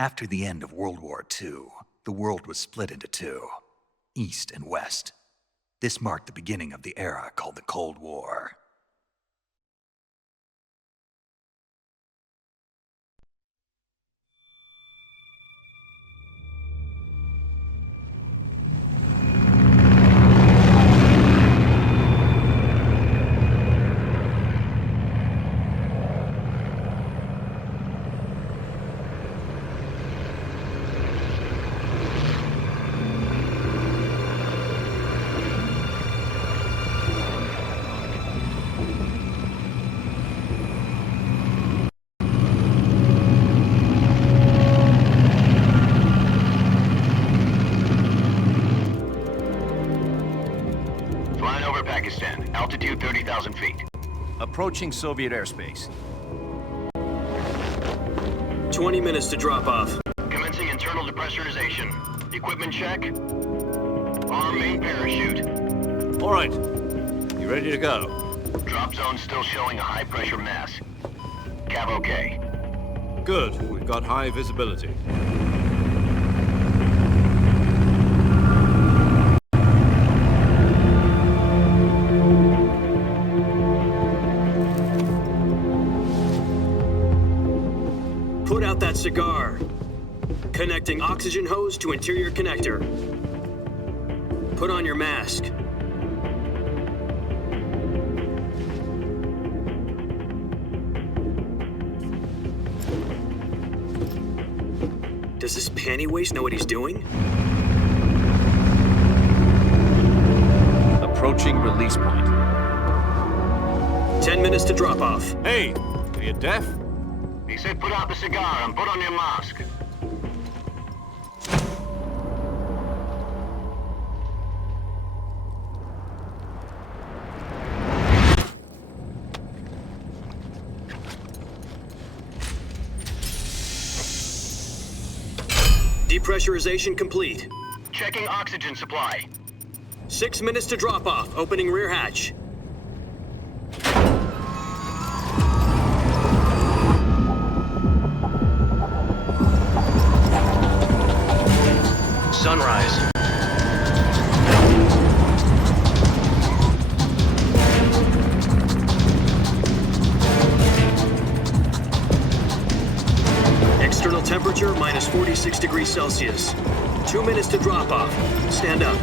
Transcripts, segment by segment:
After the end of World War II, the world was split into two, East and West. This marked the beginning of the era called the Cold War. Altitude 30,000 feet. Approaching Soviet airspace. 20 minutes to drop off. Commencing internal depressurization. Equipment check. Arm main parachute. All right. You ready to go? Drop zone still showing a high pressure mass. Cav okay. Good. We've got high visibility. Put out that cigar. Connecting oxygen hose to interior connector. Put on your mask. Does this panty waste know what he's doing? Approaching release point. 10 minutes to drop off. Hey, are you deaf? He said put out the cigar and put on your mask. Depressurization complete. Checking oxygen supply. 6 minutes to drop off. Opening rear hatch. Sunrise. External temperature minus 46 degrees Celsius. 2 minutes to drop off. Stand up.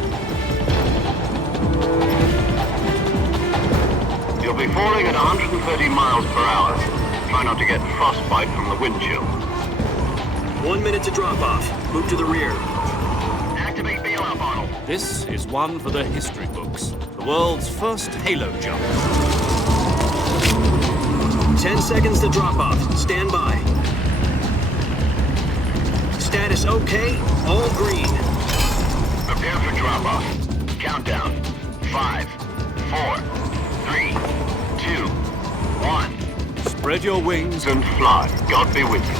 You'll be falling at 130 miles per hour. Try not to get frostbite from the wind chill. 1 minute to drop off. Move to the rear. Activate bailout bottle. This is one for the history books. The world's first halo jump. 10 seconds to drop off. Stand by. Status okay. All green. Prepare for drop off. Countdown. 5, 4, 3, 2, 1. Spread your wings And fly. God be with you.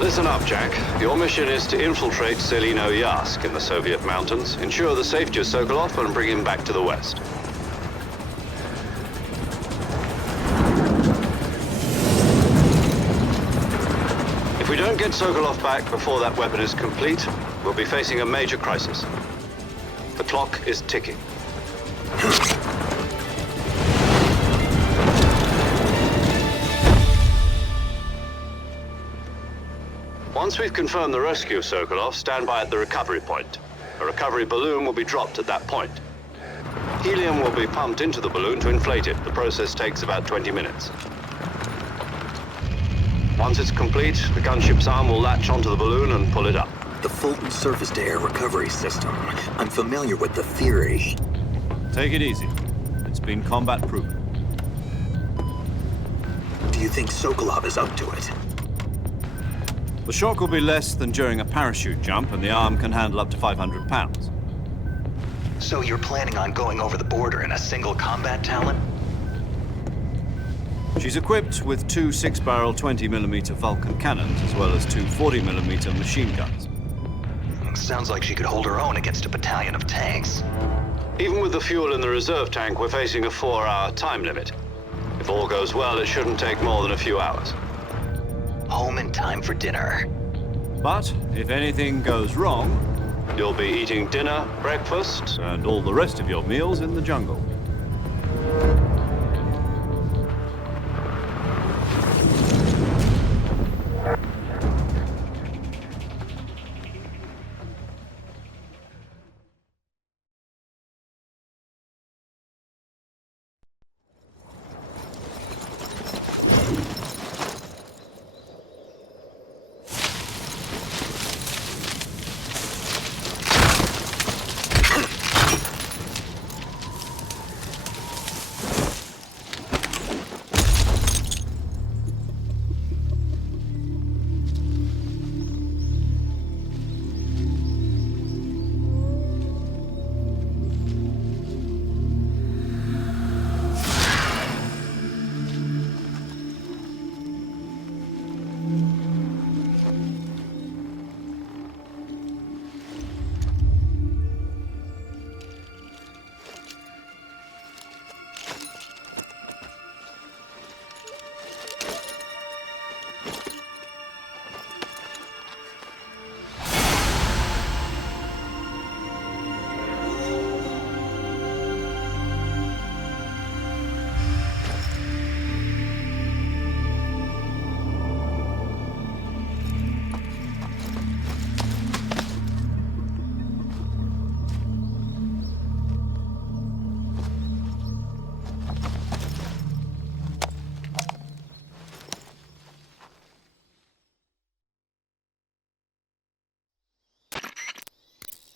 Listen up, Jack. Your mission is to infiltrate Selino Yask in the Soviet mountains, ensure the safety of Sokolov, and bring him back to the West. If we don't get Sokolov back before that weapon is complete, we'll be facing a major crisis. The clock is ticking. Once we've confirmed the rescue of Sokolov, stand by at the recovery point. A recovery balloon will be dropped at that point. Helium will be pumped into the balloon to inflate it. The process takes about 20 minutes. Once it's complete, the gunship's arm will latch onto the balloon and pull it up. The Fulton surface-to-air recovery system. I'm familiar with the theory. Take it easy. It's been combat proven. Do you think Sokolov is up to it? The shock will be less than during a parachute jump, and the arm can handle up to 500 pounds. So you're planning on going over the border in a single combat Talon? She's equipped with two 6-barrel 20mm Vulcan cannons, as well as two 40mm machine guns. Sounds like she could hold her own against a battalion of tanks. Even with the fuel in the reserve tank, we're facing a 4-hour time limit. If all goes well, it shouldn't take more than a few hours. Home in time for dinner. But if anything goes wrong, You'll be eating dinner, breakfast, and all the rest of your meals in the jungle.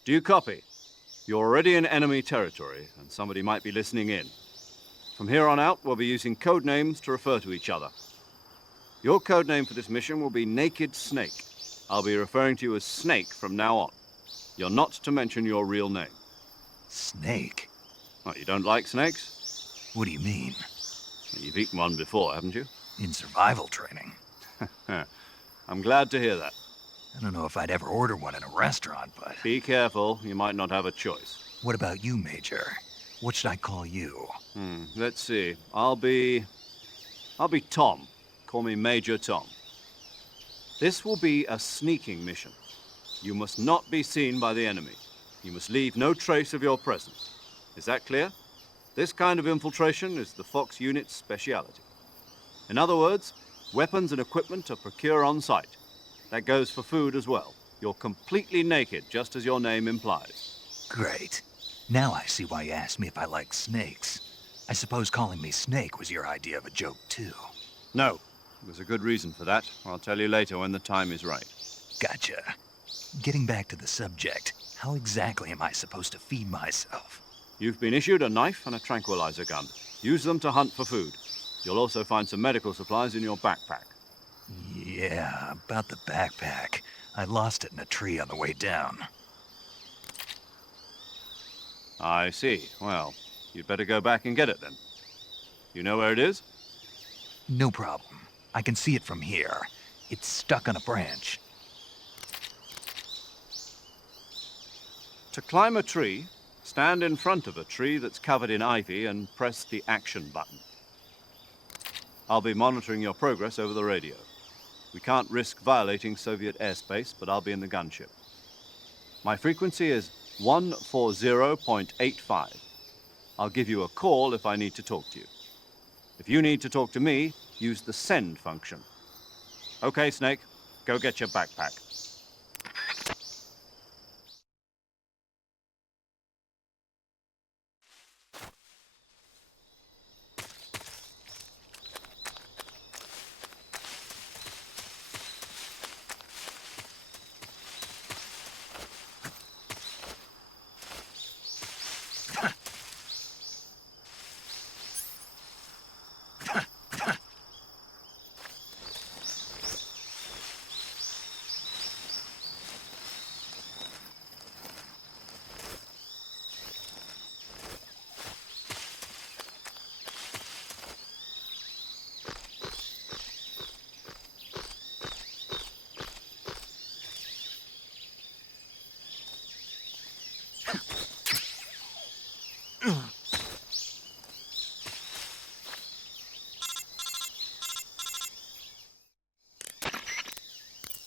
Do you copy? You're already in enemy territory, and somebody might be listening in. From here on out, we'll be using code names to refer to each other. Your code name for this mission will be Naked Snake. I'll be referring to you as Snake from now on. You're not to mention your real name. Snake? What, you don't like snakes? What do you mean? You've eaten one before, haven't you? In survival training? I'm glad to hear that. I don't know if I'd ever order one in a restaurant, but... Be careful, you might not have a choice. What about you, Major? What should I call you? Let's see. I'll be Tom. Call me Major Tom. This will be a sneaking mission. You must not be seen by the enemy. You must leave no trace of your presence. Is that clear? This kind of infiltration is the Fox unit's speciality. In other words, weapons and equipment are procured on site. That goes for food as well. You're completely naked, just as your name implies. Great. Now I see why you asked me if I like snakes. I suppose calling me Snake was your idea of a joke, too. No, there's a good reason for that. I'll tell you later when the time is right. Gotcha. Getting back to the subject, how exactly am I supposed to feed myself? You've been issued a knife and a tranquilizer gun. Use them to hunt for food. You'll also find some medical supplies in your backpack. Yeah, about the backpack. I lost it in a tree on the way down. I see. Well, you'd better go back and get it then. You know where it is? No problem. I can see it from here. It's stuck on a branch. To climb a tree, stand in front of a tree that's covered in ivy and press the action button. I'll be monitoring your progress over the radio. We can't risk violating Soviet airspace, but I'll be in the gunship. My frequency is 140.85. I'll give you a call if I need to talk to you. If you need to talk to me, use the send function. Okay, Snake, Go get your backpack.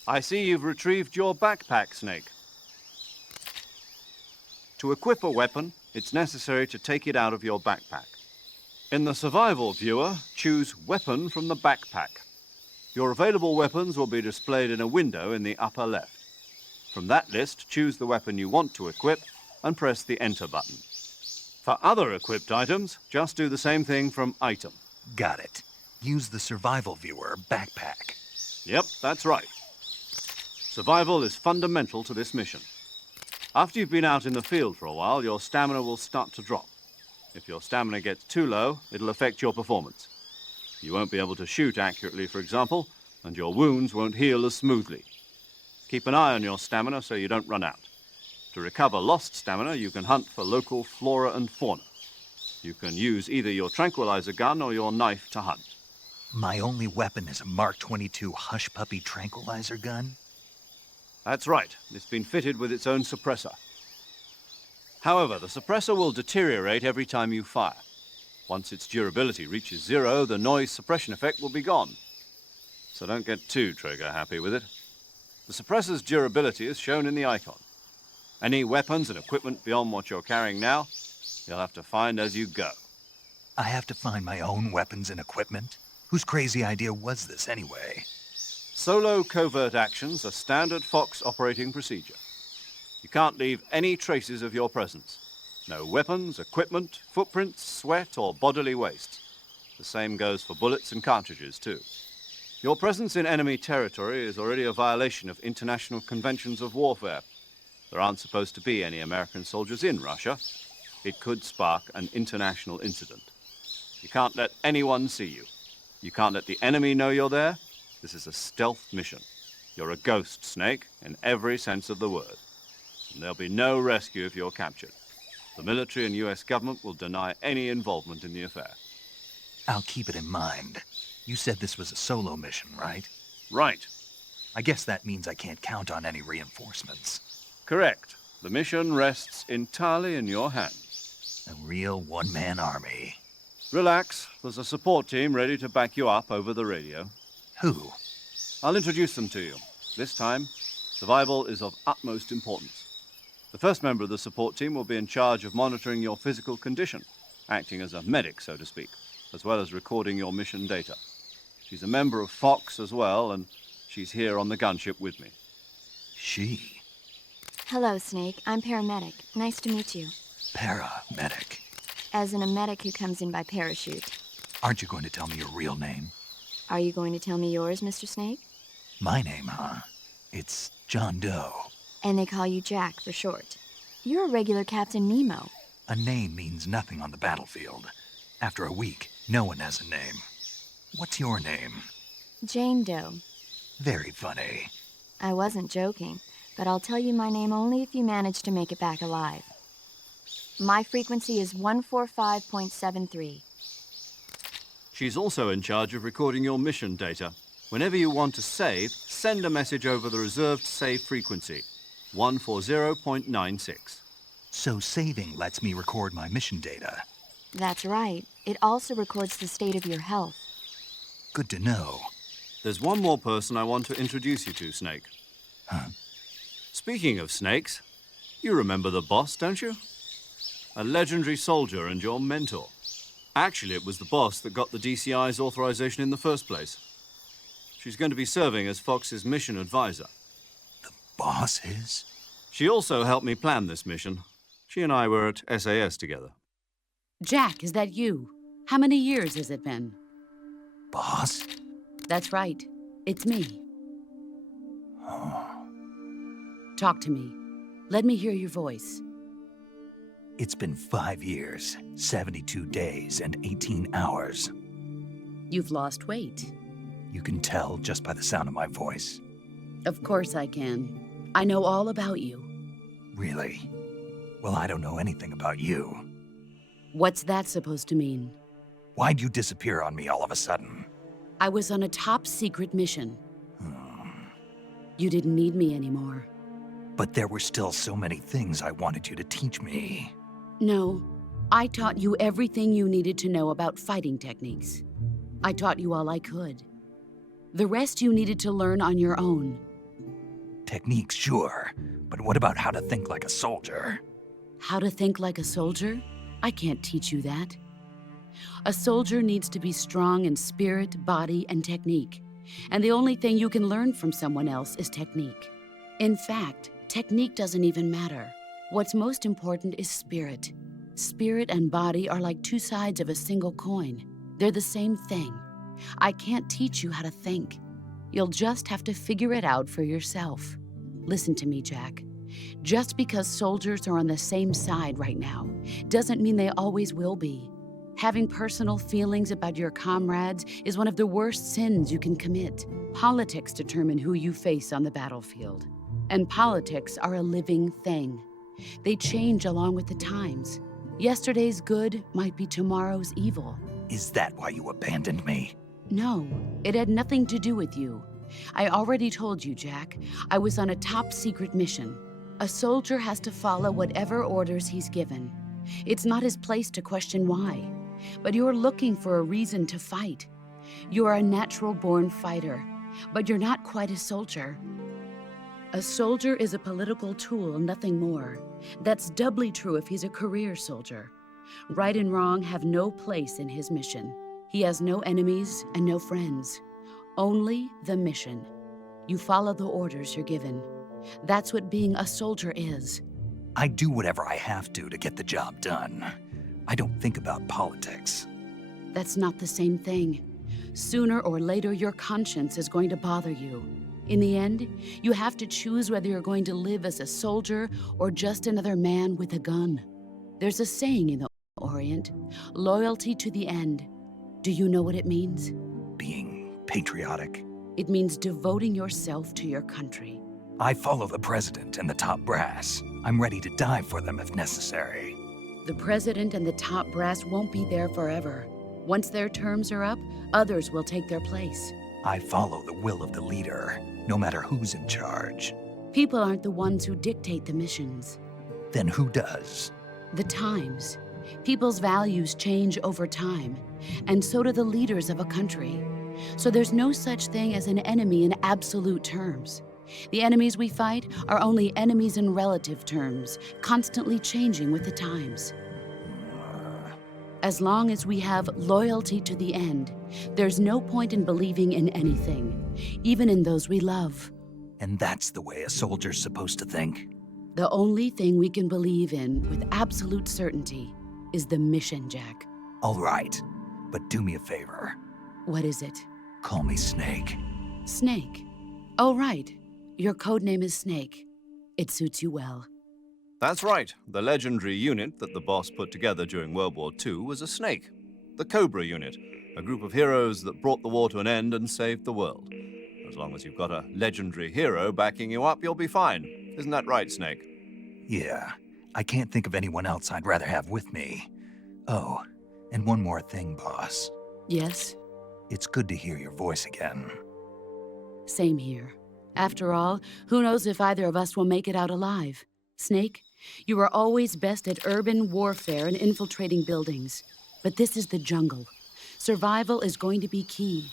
I see you've retrieved your backpack, Snake. To equip a weapon, it's necessary to take it out of your backpack. In the survival viewer, choose Weapon from the backpack. Your available weapons will be displayed in a window in the upper left. From that list, choose the weapon you want to equip and press the Enter button. For other equipped items, just do the same thing from Item. Got it. Use the survival viewer backpack. Yep, that's right. Survival is fundamental to this mission. After you've been out in the field for a while, your stamina will start to drop. If your stamina gets too low, it'll affect your performance. You won't be able to shoot accurately, for example, and your wounds won't heal as smoothly. Keep an eye on your stamina so you don't run out. To recover lost stamina, you can hunt for local flora and fauna. You can use either your tranquilizer gun or your knife to hunt. My only weapon is a Mark 22 Hush Puppy tranquilizer gun? That's right. It's been fitted with its own suppressor. However, the suppressor will deteriorate every time you fire. Once its durability reaches 0, the noise suppression effect will be gone. So don't get too trigger happy with it. The suppressor's durability is shown in the icon. Any weapons and equipment beyond what you're carrying now, you'll have to find as you go. I have to find my own weapons and equipment? Whose crazy idea was this anyway? Solo covert actions are standard Fox operating procedure. You can't leave any traces of your presence. No weapons, equipment, footprints, sweat, or bodily waste. The same goes for bullets and cartridges, too. Your presence in enemy territory is already a violation of international conventions of warfare. There aren't supposed to be any American soldiers in Russia. It could spark an international incident. You can't let anyone see you. You can't let the enemy know you're there. This is a stealth mission. You're a ghost, Snake, in every sense of the word. And there'll be no rescue if you're captured. The military and US government will deny any involvement in the affair. I'll keep it in mind. You said this was a solo mission, right? Right. I guess that means I can't count on any reinforcements. Correct. The mission rests entirely in your hands. A real one-man army. Relax. There's a support team ready to back you up over the radio. Who? I'll introduce them to you. This time, survival is of utmost importance. The first member of the support team will be in charge of monitoring your physical condition, acting as a medic, so to speak, as well as recording your mission data. She's a member of Fox as well, and she's here on the gunship with me. She? Hello, Snake. I'm paramedic. Nice to meet you. Paramedic. As in a medic who comes in by parachute. Aren't you going to tell me your real name? Are you going to tell me yours, Mr. Snake? My name, huh? It's John Doe. And they call you Jack for short. You're a regular Captain Nemo. A name means nothing on the battlefield. After a week, no one has a name. What's your name? Jane Doe. Very funny. I wasn't joking, but I'll tell you my name only if you manage to make it back alive. My frequency is 145.73. She's also in charge of recording your mission data. Whenever you want to save, send a message over the reserved save frequency, 140.96. So saving lets me record my mission data. That's right. It also records the state of your health. Good to know. There's one more person I want to introduce you to, Snake. Huh? Speaking of snakes, you remember the boss, don't you? A legendary soldier and your mentor. Actually, it was the boss that got the DCI's authorization in the first place. She's going to be serving as Fox's mission advisor. Boss is? She also helped me plan this mission. She and I were at SAS together. Jack, is that you? How many years has it been? Boss? That's right. It's me. Talk to me. Let me hear your voice. It's been 5 years, 72 days, and 18 hours. You've lost weight. You can tell just by the sound of my voice. Of course I can. I know all about you. Really? Well, I don't know anything about you. What's that supposed to mean? Why'd you disappear on me all of a sudden? I was on a top-secret mission. You didn't need me anymore. But there were still so many things I wanted you to teach me. No, I taught you everything you needed to know about fighting techniques. I taught you all I could. The rest you needed to learn on your own. Techniques, sure. But what about how to think like a soldier? How to think like a soldier? I can't teach you that. A soldier needs to be strong in spirit, body, and technique. And the only thing you can learn from someone else is technique. In fact, technique doesn't even matter. What's most important is spirit. Spirit and body are like two sides of a single coin. They're the same thing. I can't teach you how to think. You'll just have to figure it out for yourself. Listen to me, Jack. Just because soldiers are on the same side right now doesn't mean they always will be. Having personal feelings about your comrades is one of the worst sins you can commit. Politics determine who you face on the battlefield. And politics are a living thing. They change along with the times. Yesterday's good might be tomorrow's evil. Is that why you abandoned me? No, it had nothing to do with you. I already told you, Jack. I was on a top-secret mission. A soldier has to follow whatever orders he's given. It's not his place to question why. But you're looking for a reason to fight. You're a natural-born fighter, but you're not quite a soldier. A soldier is a political tool, nothing more. That's doubly true if he's a career soldier. Right and wrong have no place in his mission. He has no enemies and no friends. Only the mission. You follow the orders you're given. That's what being a soldier is. I do whatever I have to get the job done. I don't think about politics. That's not the same thing. Sooner or later, your conscience is going to bother you. In the end, you have to choose whether you're going to live as a soldier or just another man with a gun. There's a saying in the Orient, loyalty to the end. Do you know what it means? Being patriotic. It means devoting yourself to your country. I follow the president and the top brass. I'm ready to die for them if necessary. The president and the top brass won't be there forever. Once their terms are up, others will take their place. I follow the will of the leader, no matter who's in charge. People aren't the ones who dictate the missions. Then who does? The times. People's values change over time, and so do the leaders of a country. So there's no such thing as an enemy in absolute terms. The enemies we fight are only enemies in relative terms, constantly changing with the times. As long as we have loyalty to the end, there's no point in believing in anything, even in those we love. And that's the way a soldier's supposed to think? The only thing we can believe in with absolute certainty is the mission, Jack. All right, but do me a favor. What is it? Call me Snake. Snake. Oh, right. Your code name is Snake. It suits you well. That's right. The legendary unit that the boss put together during World War II was a snake. The Cobra unit, a group of heroes that brought the war to an end and saved the world. As long as you've got a legendary hero backing you up, you'll be fine. Isn't that right, Snake? Yeah, I can't think of anyone else I'd rather have with me. Oh, and one more thing, boss. Yes? It's good to hear your voice again. Same here. After all, who knows if either of us will make it out alive? Snake, you are always best at urban warfare and infiltrating buildings. But this is the jungle. Survival is going to be key.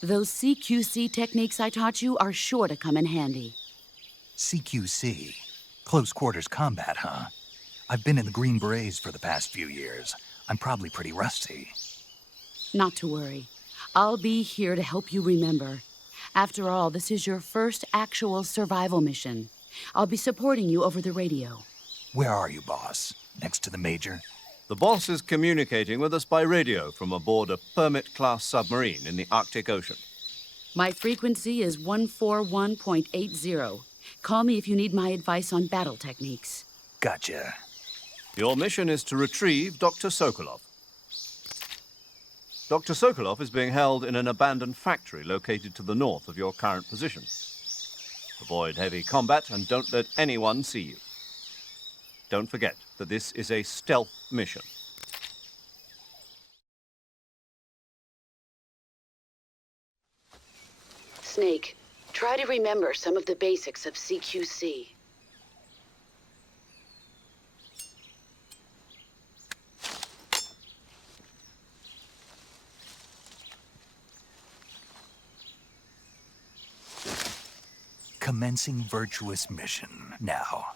Those CQC techniques I taught you are sure to come in handy. CQC? Close quarters combat, huh? I've been in the Green Berets for the past few years. I'm probably pretty rusty. Not to worry. I'll be here to help you remember. After all, this is your first actual survival mission. I'll be supporting you over the radio. Where are you, boss? Next to the Major? The boss is communicating with us by radio from aboard a Permit-class submarine in the Arctic Ocean. My frequency is 141.80. Call me if you need my advice on battle techniques. Gotcha. Your mission is to retrieve Dr. Sokolov. Dr. Sokolov is being held in an abandoned factory located to the north of your current position. Avoid heavy combat and don't let anyone see you. Don't forget that this is a stealth mission. Snake, try to remember some of the basics of CQC. Commencing virtuous mission now.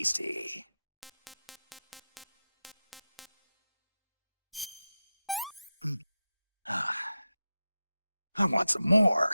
tasty. I want some more.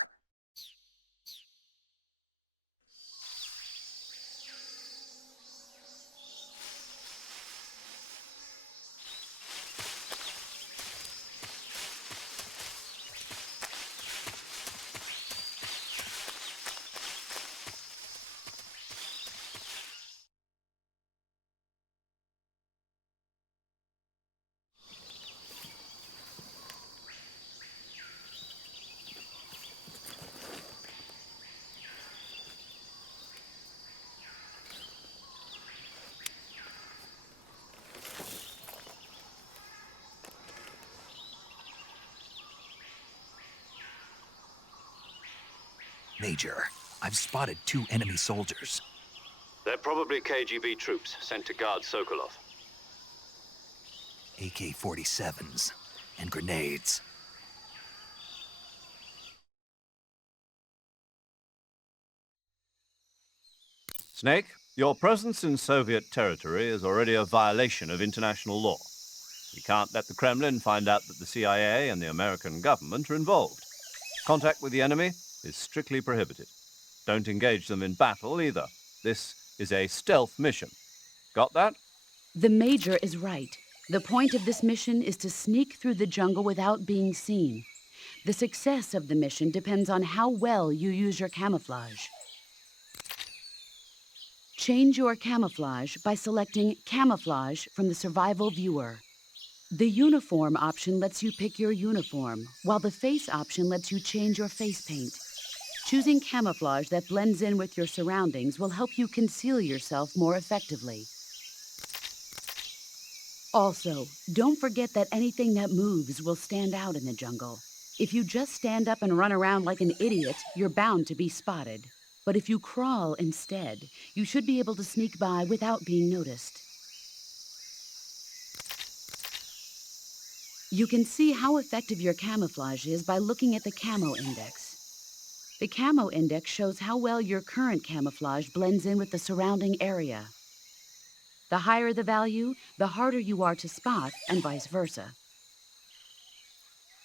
Major, I've spotted 2 enemy soldiers. They're probably KGB troops sent to guard Sokolov. AK-47s and grenades. Snake, your presence in Soviet territory is already a violation of international law. We can't let the Kremlin find out that the CIA and the American government are involved. Contact with the enemy is strictly prohibited. Don't engage them in battle either. This is a stealth mission. Got that? The Major is right. The point of this mission is to sneak through the jungle without being seen. The success of the mission depends on how well you use your camouflage. Change your camouflage by selecting Camouflage from the Survival Viewer. The Uniform option lets you pick your uniform, while the Face option lets you change your face paint. Choosing camouflage that blends in with your surroundings will help you conceal yourself more effectively. Also, don't forget that anything that moves will stand out in the jungle. If you just stand up and run around like an idiot, you're bound to be spotted. But if you crawl instead, you should be able to sneak by without being noticed. You can see how effective your camouflage is by looking at the Camo Index. The Camo Index shows how well your current camouflage blends in with the surrounding area. The higher the value, the harder you are to spot, and vice versa.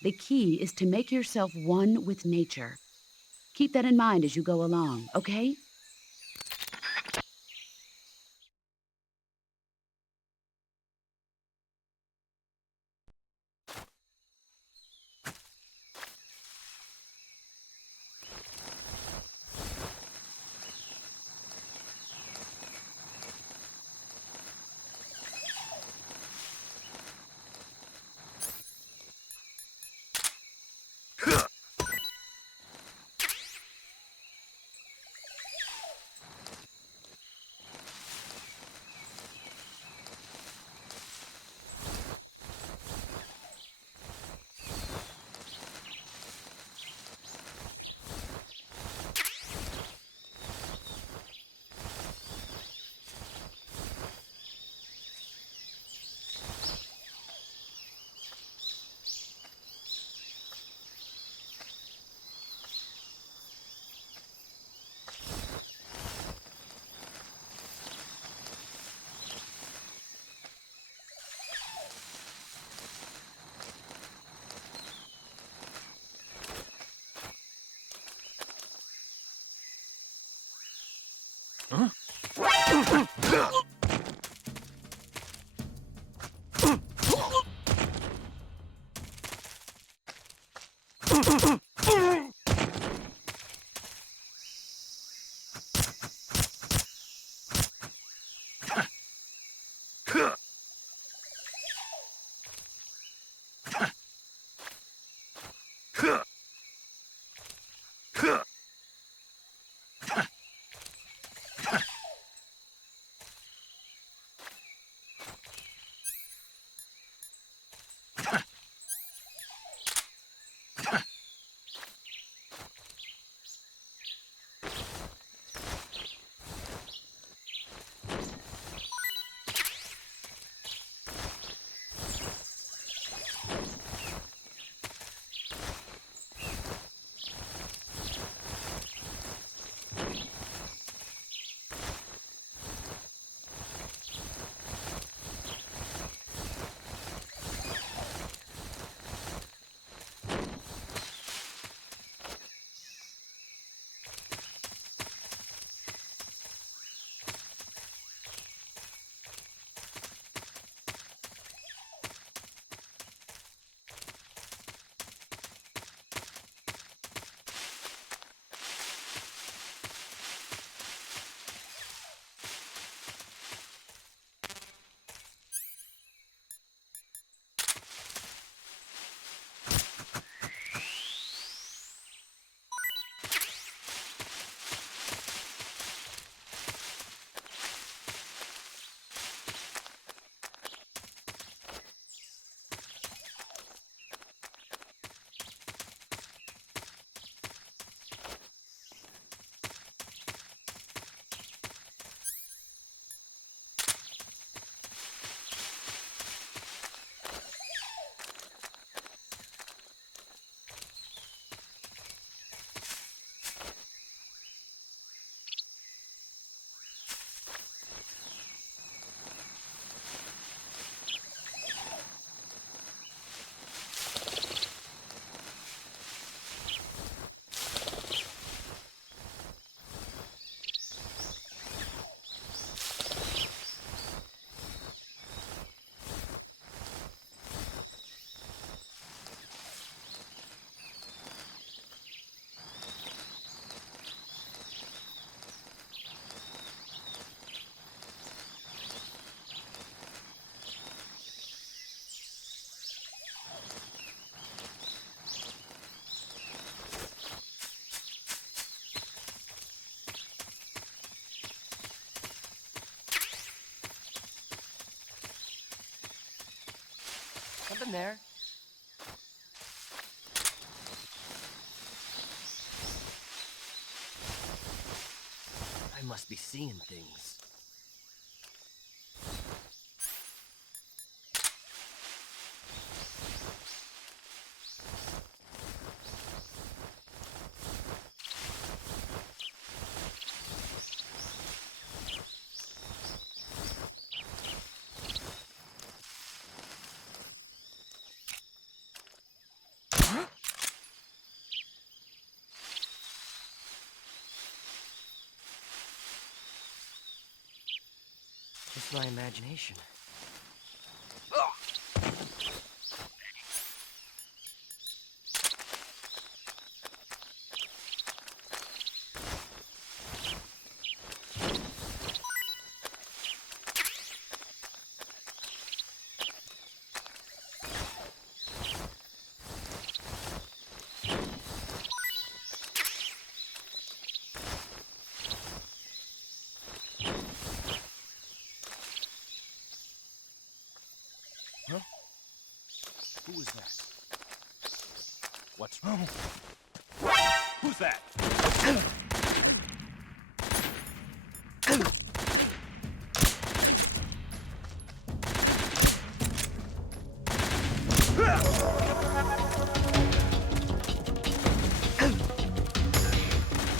The key is to make yourself one with nature. Keep that in mind as you go along, okay? Nothing there. I must be seeing things. Just my imagination. Who was that? What's wrong? Who's that?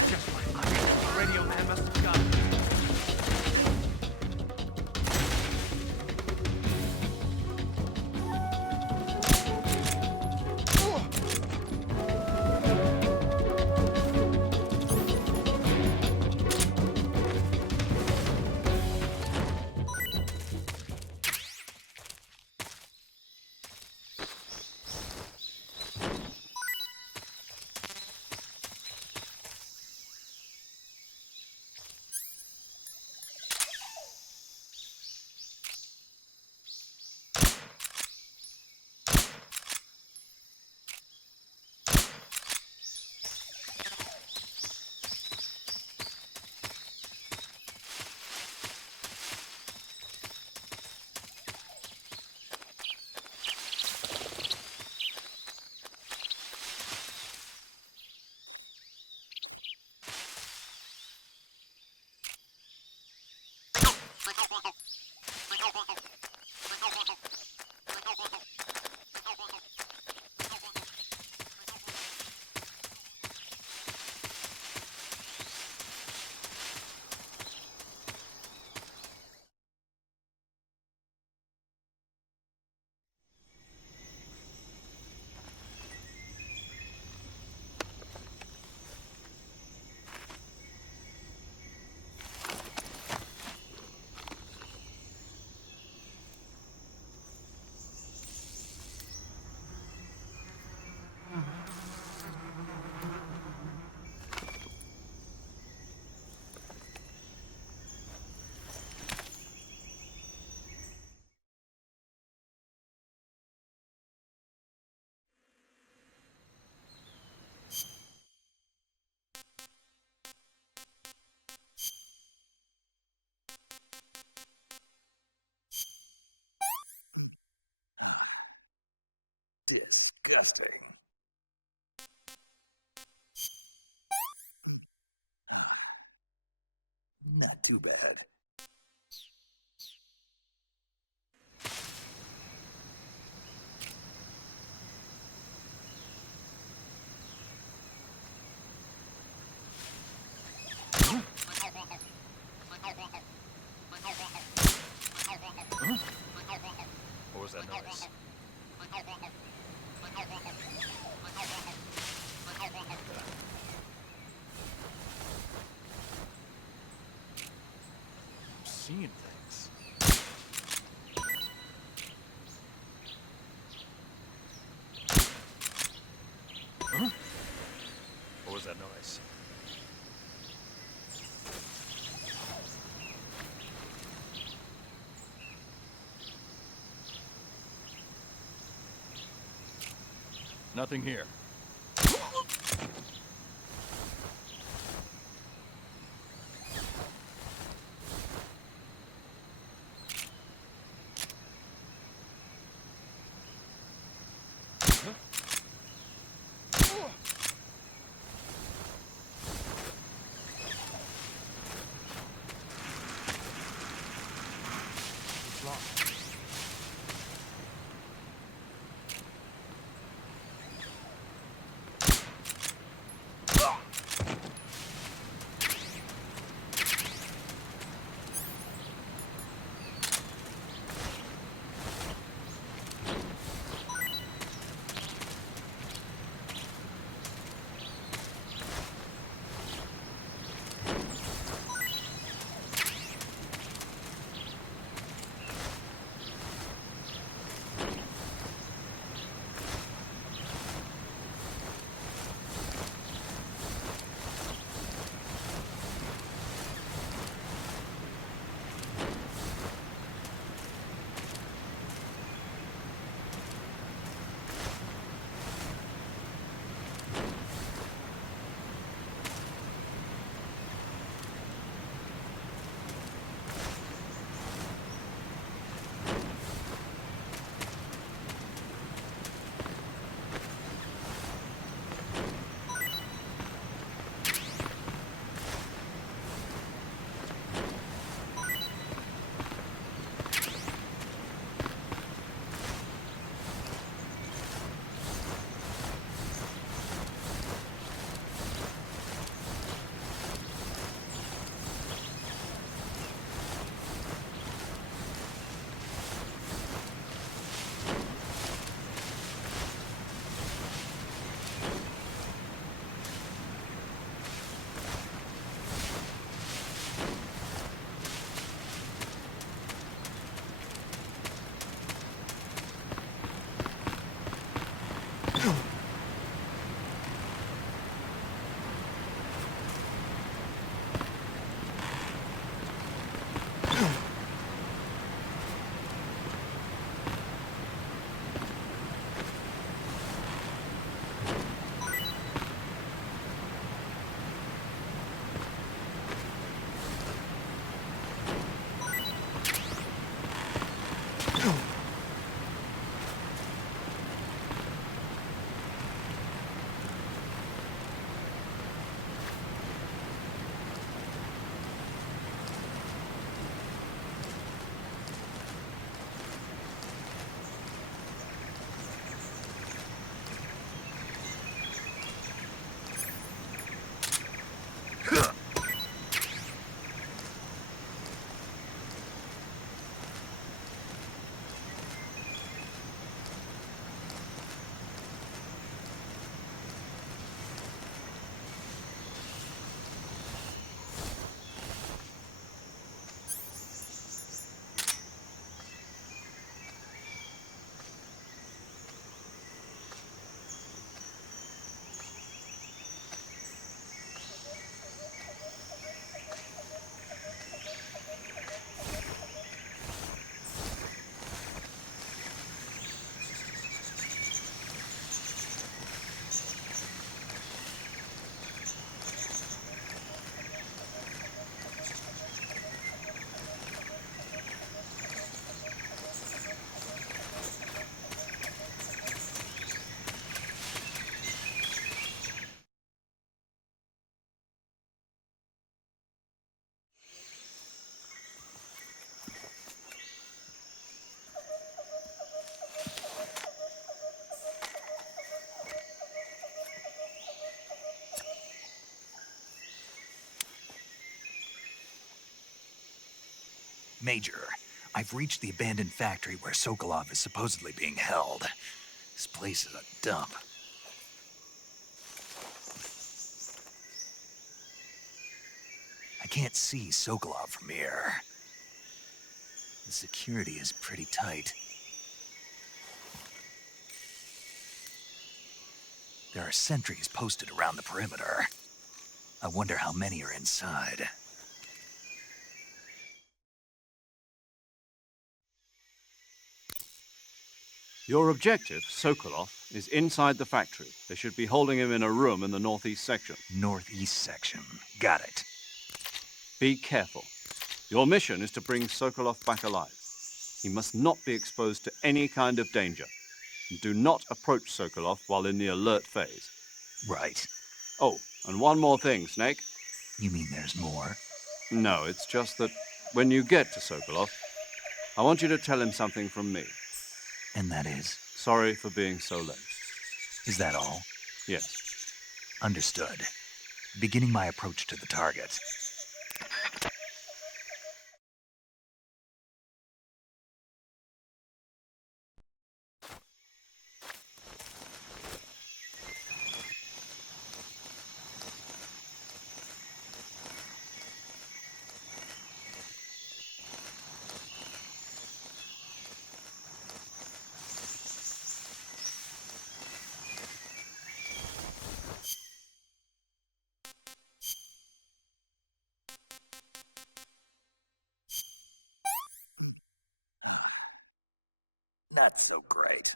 Just like the radio man must have got it. Disgusting. Not too bad. What was that noise? I'm seeing things. Huh? What was that noise? Nothing here. Major, I've reached the abandoned factory where Sokolov is supposedly being held. This place is a dump. I can't see Sokolov from here. The security is pretty tight. There are sentries posted around the perimeter. I wonder how many are inside. Your objective, Sokolov, is inside the factory. They should be holding him in a room in the northeast section. Northeast section. Got it. Be careful. Your mission is to bring Sokolov back alive. He must not be exposed to any kind of danger. Do not approach Sokolov while in the alert phase. Right. Oh, and one more thing, Snake. You mean there's more? No, it's just that when you get to Sokolov, I want you to tell him something from me. And that is? Sorry for being so late. Is that all? Yes. Understood. Beginning my approach to the target. Not so great.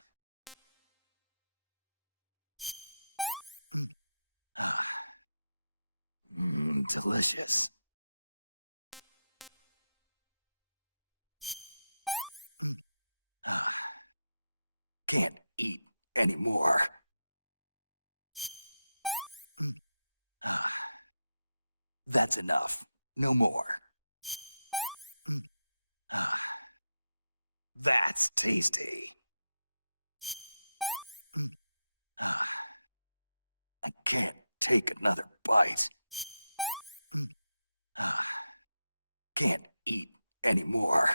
Delicious. Can't eat anymore. That's enough. No more. That's tasty. I can't take another bite. Can't eat anymore.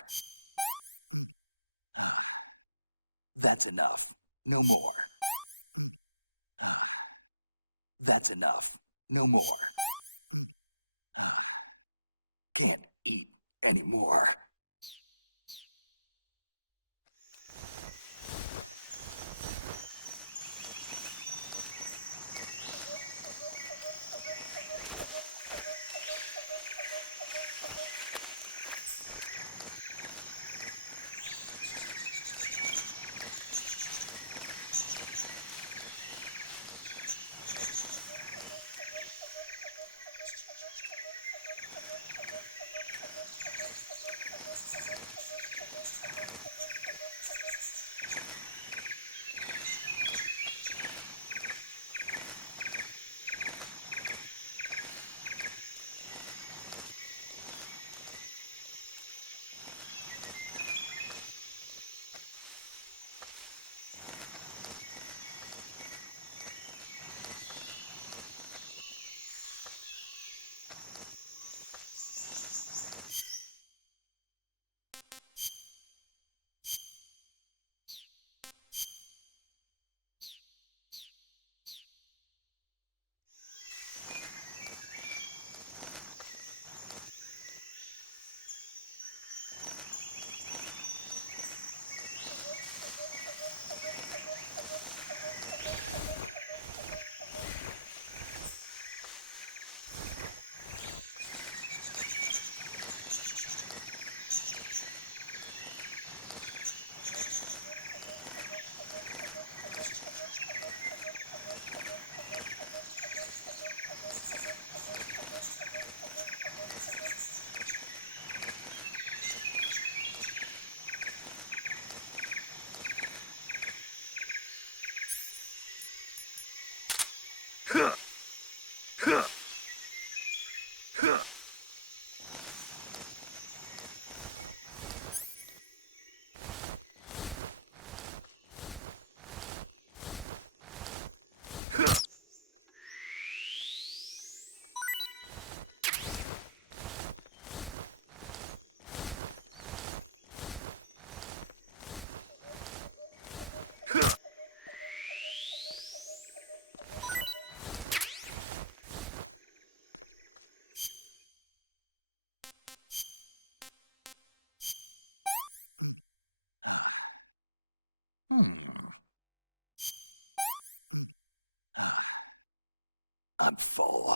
That's enough. No more. That's enough. No more. Can't eat anymore. full.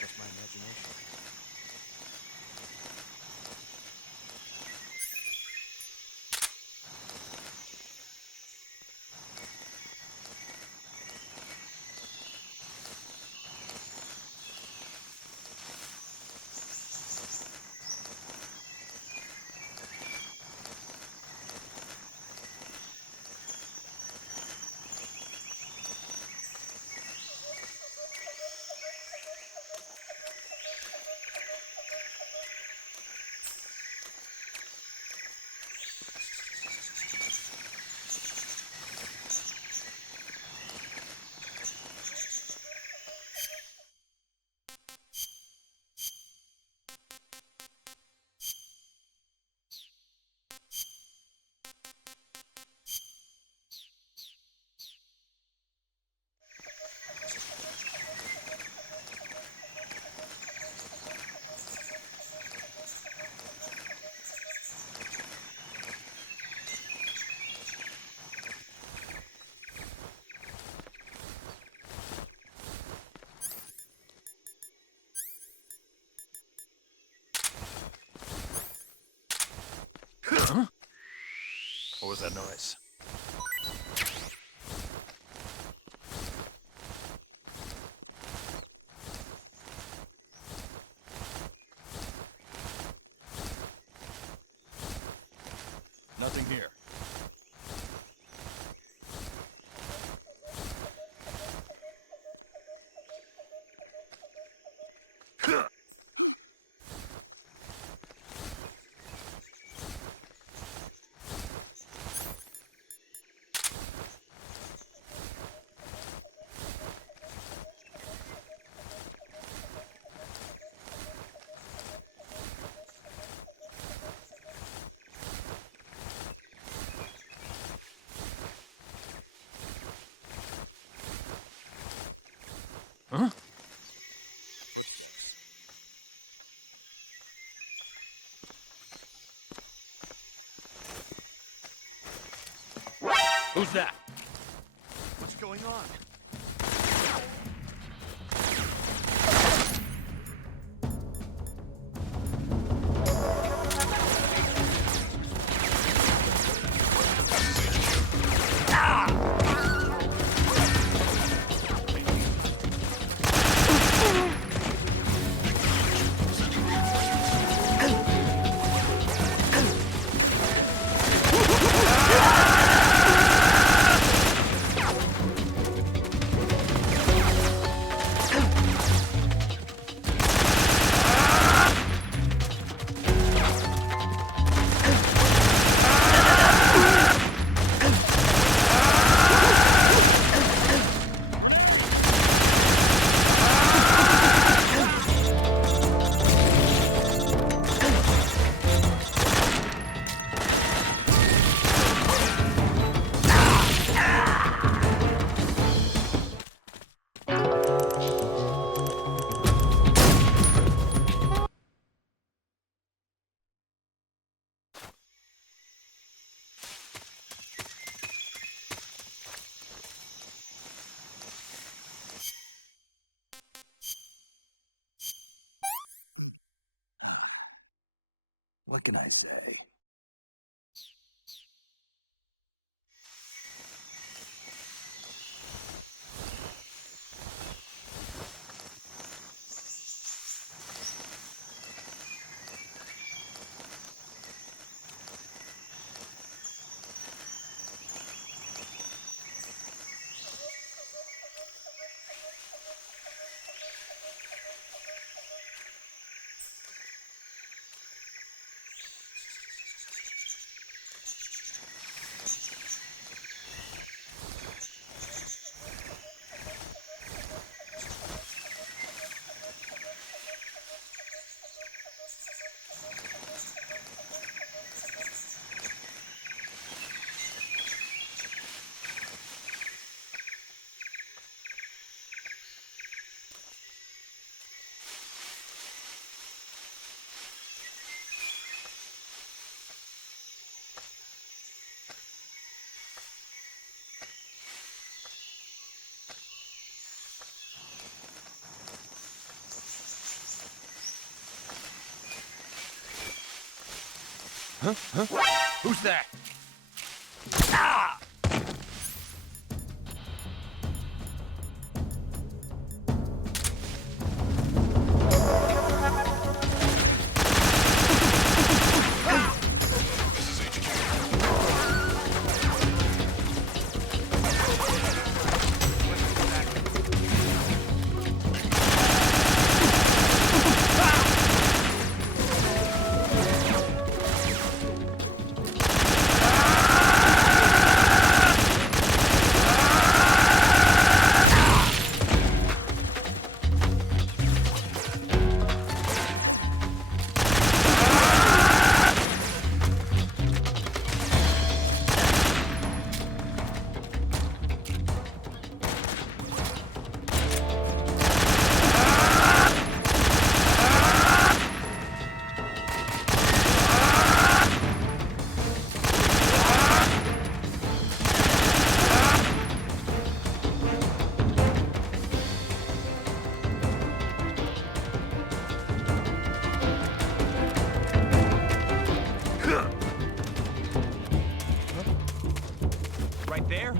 Just my imagination. What was that noise? Nothing here. Huh? Who's that? What's going on? What can I say? Huh? Who's that? Right there?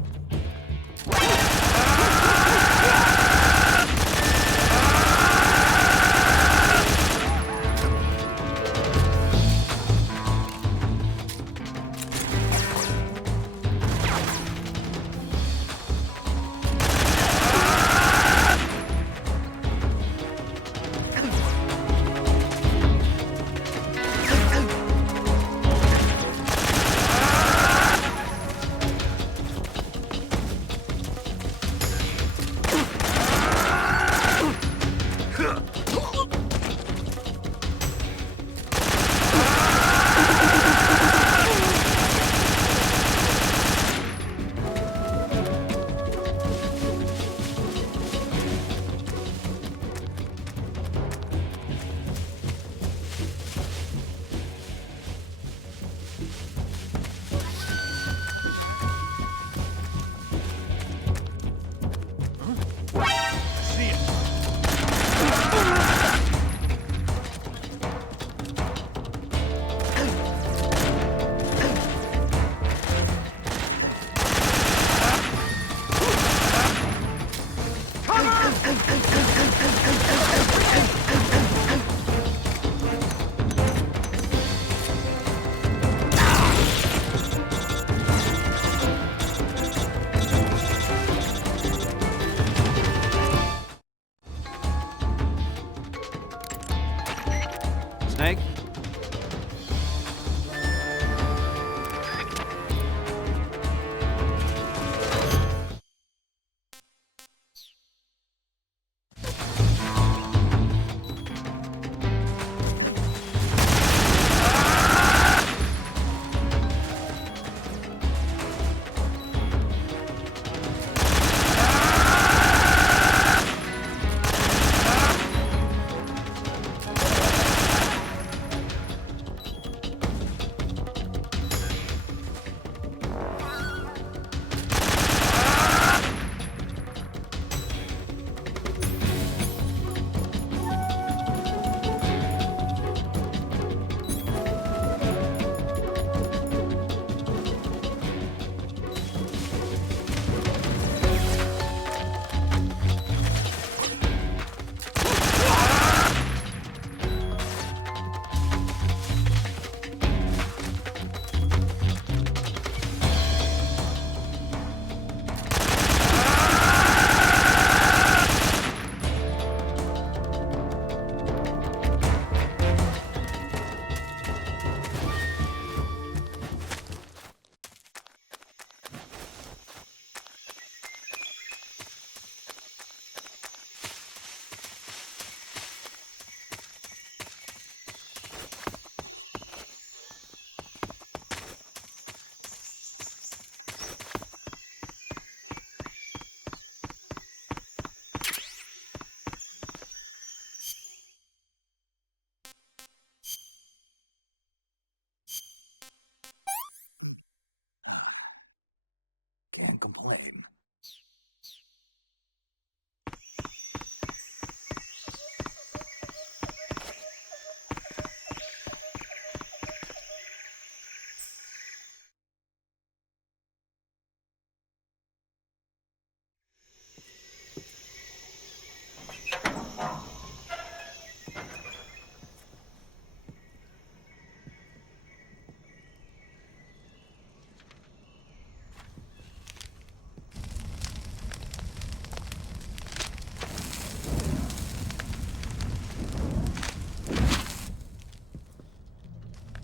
Can't complain.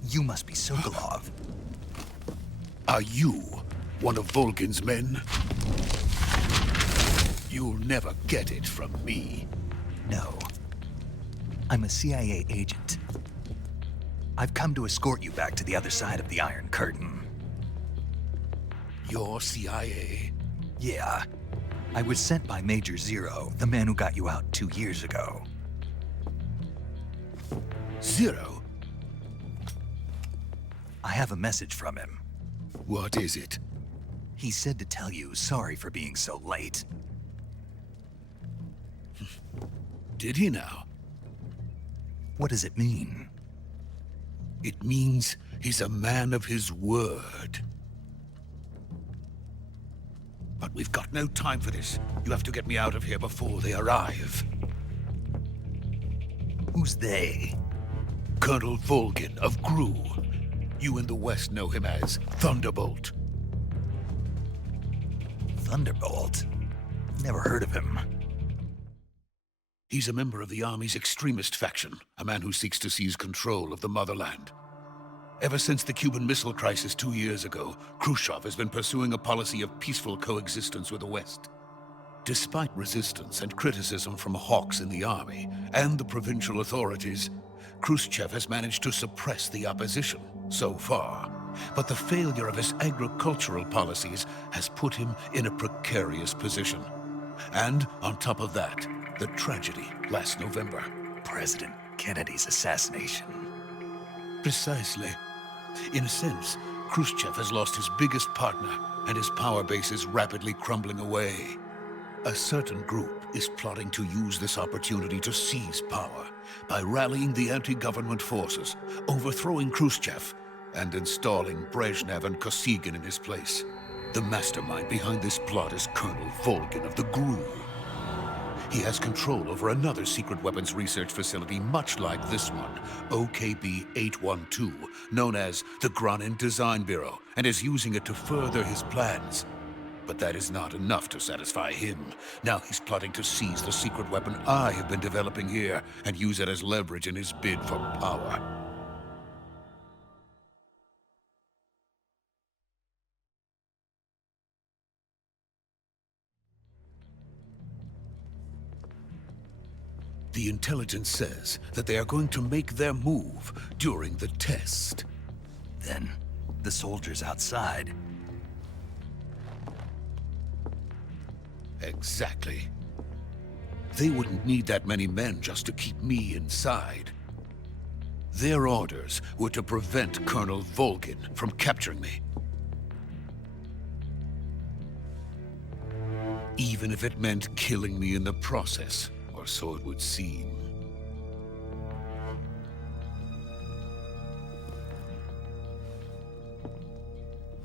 You must be Sokolov. Are you one of Volgin's men? You'll never get it from me. No. I'm a CIA agent. I've come to escort you back to the other side of the Iron Curtain. You're CIA? Yeah. I was sent by Major Zero, the man who got you out 2 years ago. Zero? I have a message from him. What is it? He said to tell you sorry for being so late. Did he now? What does it mean? It means he's a man of his word. But we've got no time for this. You have to get me out of here before they arrive. Who's they? Colonel Volgin of GRU. You in the West know him as Thunderbolt. Thunderbolt? Never heard of him. He's a member of the Army's extremist faction, a man who seeks to seize control of the motherland. Ever since the Cuban Missile Crisis 2 years ago, Khrushchev has been pursuing a policy of peaceful coexistence with the West. Despite resistance and criticism from hawks in the Army and the provincial authorities, Khrushchev has managed to suppress the opposition so far. But the failure of his agricultural policies has put him in a precarious position. And on top of that, the tragedy last November. President Kennedy's assassination. Precisely. In a sense, Khrushchev has lost his biggest partner, and his power base is rapidly crumbling away. A certain group is plotting to use this opportunity to seize power by rallying the anti-government forces, overthrowing Khrushchev, and installing Brezhnev and Kosygin in his place. The mastermind behind this plot is Colonel Volgin of the GRU. He has control over another secret weapons research facility much like this one, OKB-812, known as the Granin Design Bureau, and is using it to further his plans. But that is not enough to satisfy him. Now he's plotting to seize the secret weapon I have been developing here and use it as leverage in his bid for power. The intelligence says that they are going to make their move during the test. Then, the soldiers outside. Exactly. They wouldn't need that many men just to keep me inside. Their orders were to prevent Colonel Volgin from capturing me. Even if it meant killing me in the process, or so it would seem.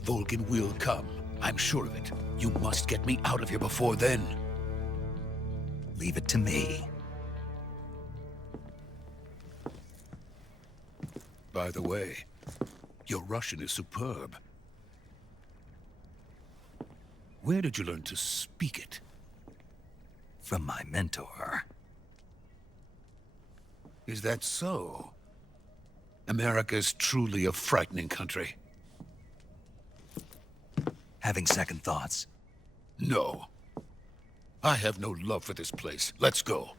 Volgin will come. I'm sure of it. You must get me out of here before then. Leave it to me. By the way, your Russian is superb. Where did you learn to speak it? From my mentor. Is that so? America is truly a frightening country. Having second thoughts? No. I have no love for this place. Let's go.